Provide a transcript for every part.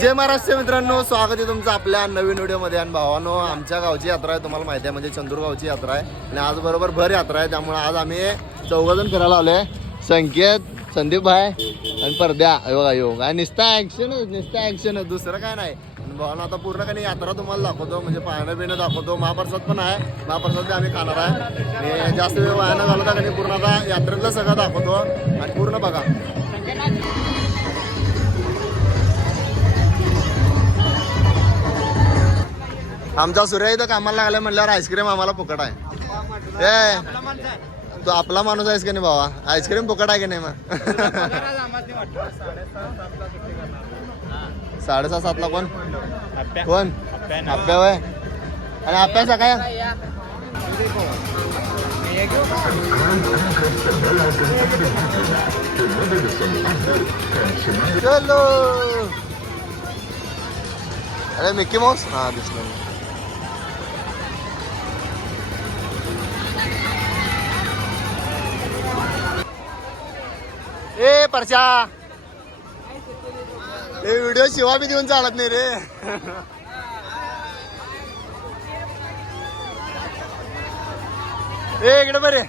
जय महाराष्ट्र मित्रांनो स्वागत आहे तुमचं आपल्या नवीन व्हिडिओमध्ये. आणि भावानो आमच्या गावची यात्रा आहे तुम्हाला माहिती आहे म्हणजे चंदूरगावची यात्रा आहे. आणि आज बरोबर भर यात्रा आहे त्यामुळे आज आम्ही चौघजण फिरायला आहे संकेत संदीप भाई आणि परद्या. बघा यो काय निस्ता ॲक्शन निस्ता ऍक्शन दुसरं काय नाही. आणि भावानो आता पूर्ण काही यात्रा तुम्हाला दाखवतो म्हणजे पाहणं बिणं दाखवतो. महाप्रसाद पण आहे. महाप्रसाद आम्ही खाणार आहे. आणि जास्त वेळ वायानं घालवता का नाही पूर्ण आता यात्रेतलं सगळं दाखवतो. आणि पूर्ण बघा. आमचा सूर्य इथं कामाला लागलाय म्हणल्यावर आईस्क्रीम आम्हाला फुकट आहे. ए तू आपला माणूस आहेस की नाही बाबा आईस्क्रीम फुकट आहे की नाही मग? साडेसहा सातला कोण? कोण? आप्या वय. आणि आप्याचा काय चलो. अरे मिक्की माऊस हा दिसलं. परशा हे व्हिडिओ शिवा बी देऊन चालत नाही रे. ए इकडे बरे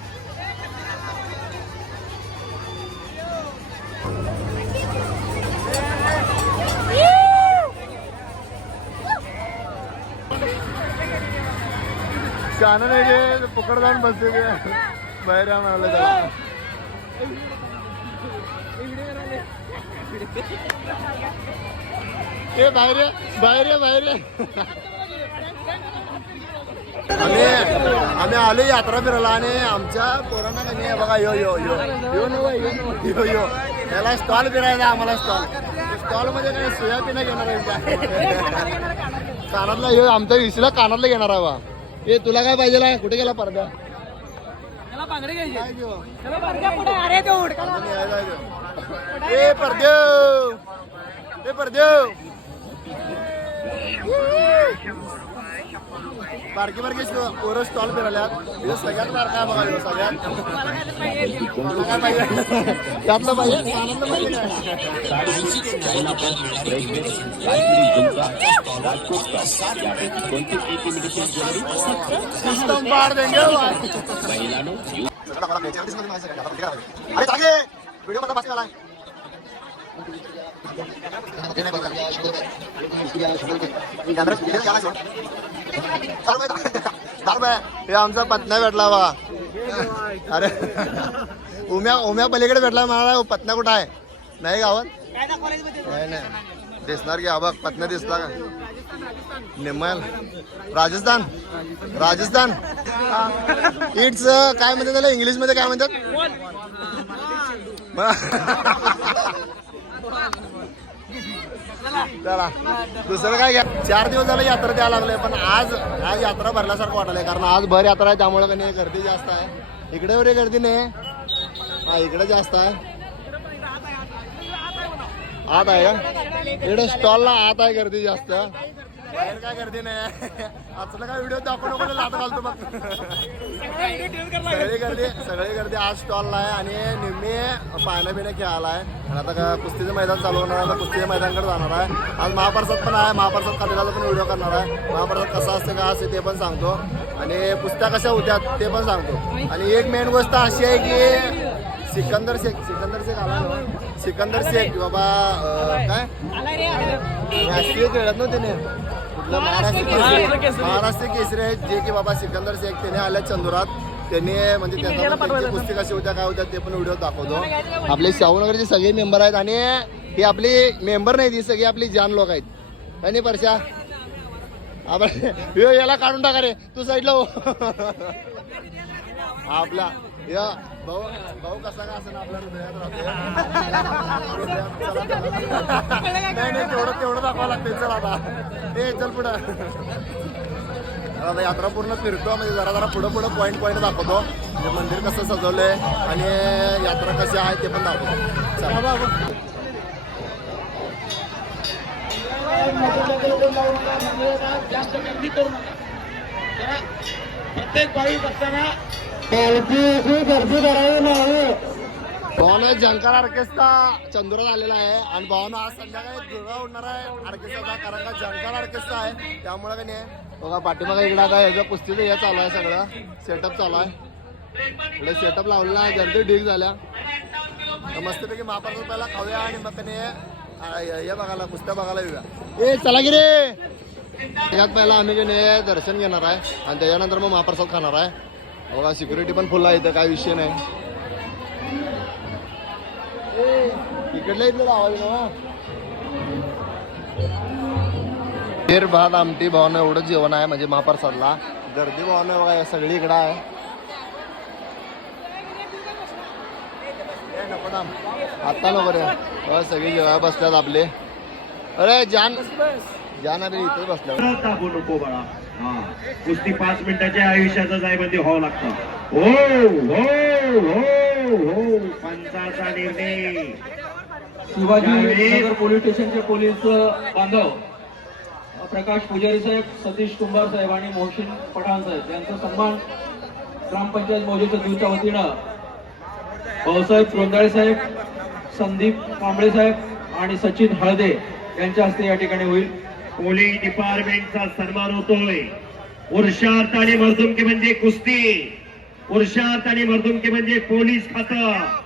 शान नाही गे पकड जाऊन बसते बाहेर आम्हाला ए बाहेर ये, बाहेर बाहेर. आम्ही आम्ही आलो यात्रा फिरायला आणि आमच्या पोरांना कमी आहे बघा यो यो यो. यो नो यो यो त्याला स्टॉल फिरायचा आम्हाला स्टॉल स्टॉलमध्ये काय सोयाबीन घेणार आहे का? कानातला यो आमच्या विशीला कानातलं घेणार आहे बा. ए तुला काय पाहिजे? कुठे गेला पडदा? त्याला बांगडे घ्यायचे. अरे ए परदेव! ए परदेव! बारकी बारकी पोरं स्टॉल फिरायला हे सगळ्यात बारका बघा ह्यो सगळ्यात. तुला काय पाहिजे. त्यातलं पाहिजे. कानातलं पाहिजे काय? पार देंगे अरे व्हिडिओमध्ये बस आलाय हे आमचा पत्ना भेटला बा. अरे. उम्या उम्या पलीकडे भेटला मला पत्ना कुठं आहे? नाही गावात. नाही नाही. दिसणार की अबा पत्ना दिसला का? निम्मल. राजस्थान. राजस्थान. इट्स काय म्हणतात त्याला? इंग्लिशमध्ये काय म्हणतात? चला दुसरं काय घ्या? चार दिवस झालं यात्रा द्यायला लागले पण आज आज यात्रा भरल्यासारखं वाटलंय कारण आज भर यात्रा आहे त्यामुळे का नाही गर्दी जास्त आहे. इकडे वगैरे गर्दी नाही. हा इकडे जास्त आहे. आत आहे का? इकडे स्टॉलला आत आहे गर्दी जास्त. बाहेर काय गर्दी नाही. असलं काय व्हिडिओ दाखवू नको लाट घालतो सगळी गर्दी सगळी गर्दी आज स्टॉलला आहे आणि निम्मे पाहणं बिणं खेळायला आहे. आणि आता का कुस्तीचं मैदान चालू होणार आहे आता कुस्तीच्या मैदानाकडे जाणार आहे. आज महाप्रसाद पण आहे महाप्रसाद खातेला पण व्हिडिओ करणार आहे. महाप्रसाद कसा असते का असते ते पण सांगतो. आणि कुस्त्या कशा होत्यात ते पण सांगतो. आणि एक मेन गोष्ट अशी आहे की सिकंदर शेख सिकंदर शेख आला सिकंदर शेख बाबा काय? खेळत ना महाराष्ट्र केसरी. महाराष्ट्र केसरी आहेत जे की बाबा सिकंदर शेख त्याने आल्या चंदुरात. त्यांनी म्हणजे त्याचा त्यांची कुस्ती कशी होत्या काय होत्या ते पण व्हिडिओ दाखवतो. आपले शाहूनगरचे सगळे मेंबर आहेत आणि ही आपली मेंबर नाही ती सगळी आपली जान लोक आहेत. आणि परशा आपण याला काढून टाका रे तू साईडला हो. आपला या. भाऊ भाऊ कसा का असं आपल्या हृदयात राहते नाही नाही तेवढं तेवढं दाखवावं लागतं चल आता. ए चल पुढं. आता यात्रा पूर्ण फिरतो म्हणजे जरा जरा पुढं पुढं पॉईंट पॉईंट दाखवतो. म्हणजे मंदिर कसं सजवलंय आणि यात्रा कशी आहे ते पण दाखवतो. चला. जास्त गर्दी करू नका. जरा प्रत्येक बाई असताना अशी गर्दी करावी नाही. भावानं जंकार ऑर्केस्ट्रा चंदुरात आलेला आहे आणि भावना आज संध्याकाळी दुर्गा उडणार आहे ऑर्केस्ट्राचा कारण का जंकार ऑर्केस्ट्रा आहे त्यामुळे का नाही बघा पाठीमागा इकडं आता ह्याचं कुस्तीचं हे चालू आहे सगळं सेटअप चालू आहे. इकडे सेटअप लावलेला आहे गर्दी ढीक झाल्या. तर मस्तपैकी महाप्रसाद पहिला खाऊया आणि मग का हे बघायला कुस्त्या बघायला येऊया. ए चला रे! त्याच्यात पहिला आम्ही की नाही दर्शन घेणार आहे आणि त्याच्यानंतर मग महाप्रसाद खाणार आहे. बघा सिक्युरिटी पण फुल आहे इथं काय विषय नाही. ए, इकडल्या इथलं आवाज ना भात आमटी भावना एवढं जेवण आहे म्हणजे महाप्रसादला. गर्दी भावना बघा या सगळी इकडं आहे. आता नको रे. सगळी जेवाय बसल्यात आपले. अरे जान जान अरे इथेच बसल्या हा कुस्ती पाच मिनिटाच्या आयुष्याचा जायबंदी व्हावं लागतं. हो हो हो हो. पंचाचा निर्णय. शिवाजी नगर पोलीस स्टेशनचे पोलीस बांधव प्रकाश पुजारी साहेब सतीश कुंभार साहेब आणि मोहसिन पठाण साहेब यांचा सन्मान ग्रामपंचायत मौजेच्या दूरच्या वतीनं भाऊसाहेब गोंधाळे साहेब संदीप कांबळे साहेब आणि सचिन हळदे यांच्या हस्ते या ठिकाणी होईल. पोलीस डिपार्टमेंटचा सन्मान होतोय. पुरुषार्थ आणि मर्दुमकी म्हणजे कुस्ती. पुरुषार्थ आणि मर्दुमकी म्हणजे पोलीस खातं.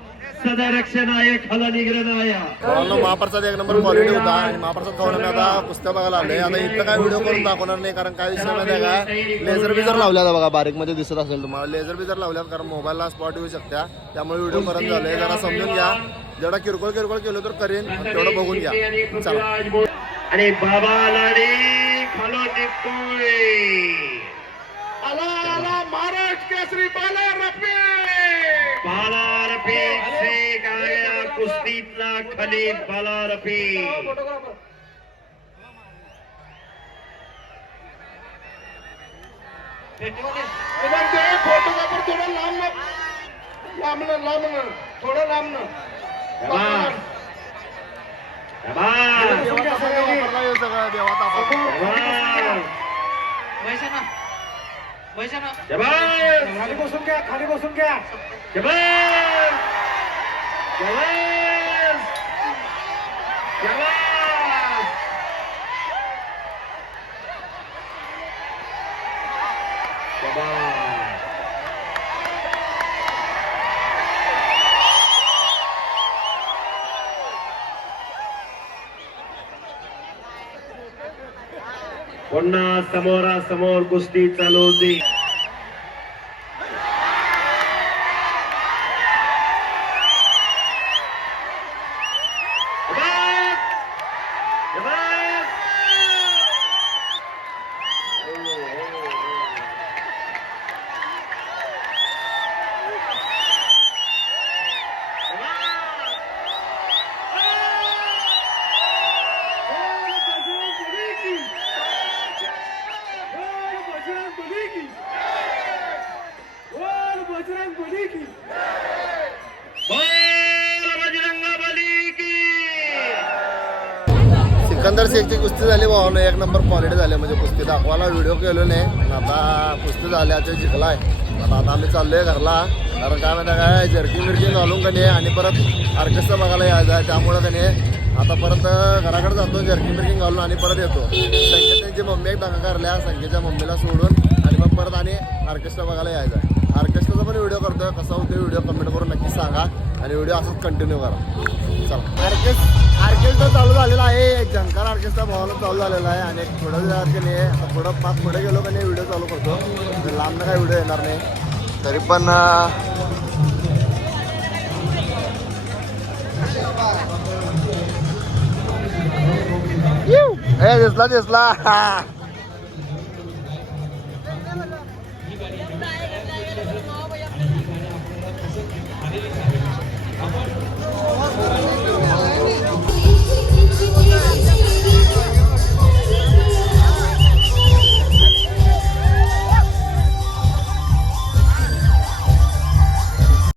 सदरक्ष नायक हला निग्रह नायक महाप्रसाद एक नंबर क्वालिटी होता आणि महाप्रसाद खाऊन आता कुस्त्या बघायला आले आता इथं काय व्हिडिओ करून दाखवणार नाही कारण काय विषय नाही आहे काय लेझर बिझर लावल्यात बघा बारीकमध्ये दिसत असेल तुम्हाला. लेझर बिझर लावल्यात कारण मोबाईलला स्पॉट येऊ शकत्या. त्यामुळे व्हिडिओ करत झाले. जरा समजून घ्या. जेवढा किरकोळ किरकोळ केलं तर करेन. तेवढं बघून घ्या. चला. आणि बाबा लाडी खालो निघतोय आला आला महाराष्ट्र केसरी बाला रफी. बाला शेख आ गया कुस्तीतला खलीफ बाला फोटोग्राफर थोडं लांब लांबनं थोडं लांबनं शाबास. शाबास. देवाचा शाबास. शाबास. खाली बसून घ्या खाली बसून घ्या शाबास. शाबास. शाबास. शाबास. हो पुन्हा समोरासमोर कुस्ती चालू होती. सिकंदर शेखची कुस्ती झाली भावानं एक नंबर क्वालिटी झाली म्हणजे कुस्ती. दाखवायला व्हिडिओ केलो नाही. आता कुस्ती झाल्याचं जिंकलाय. आता आता आम्ही चाललोय घरला. कारण काय म्हणता काय? जर्की मिरकी घालून का आणि परत ऑर्केस्ट्रा बघायला यायचं आहे. त्यामुळं का आता परत घराकडे जातो जर्की मिरकी घालून आणि परत येतो. संकेतची मम्मी एक दंगा करल्या संकेतच्या मम्मीला सोडून आणि मग परत आणि ऑर्केस्ट्रा बघायला यायचं आहे. ऑर्केस्ट्राचा पण व्हिडिओ करतोय. कसा होतो व्हिडिओ कमेंट करून नक्की सांगा. आणि व्हिडिओ असंच कंटिन्यू करा. चला. ऑर्केस्ट आर्केस्ट्रा चालू झालेला आहे. एक झंकार आर्केस्ट्रा भावाला चालू झालेला आहे आणि एक थोडं वेळात की नाही आता थोडं पाच पुढे गेलो का नाही व्हिडिओ चालू करतो. तर लांबनं काय व्हिडिओ येणार नाही. तरी पण ए दिसला दिसला.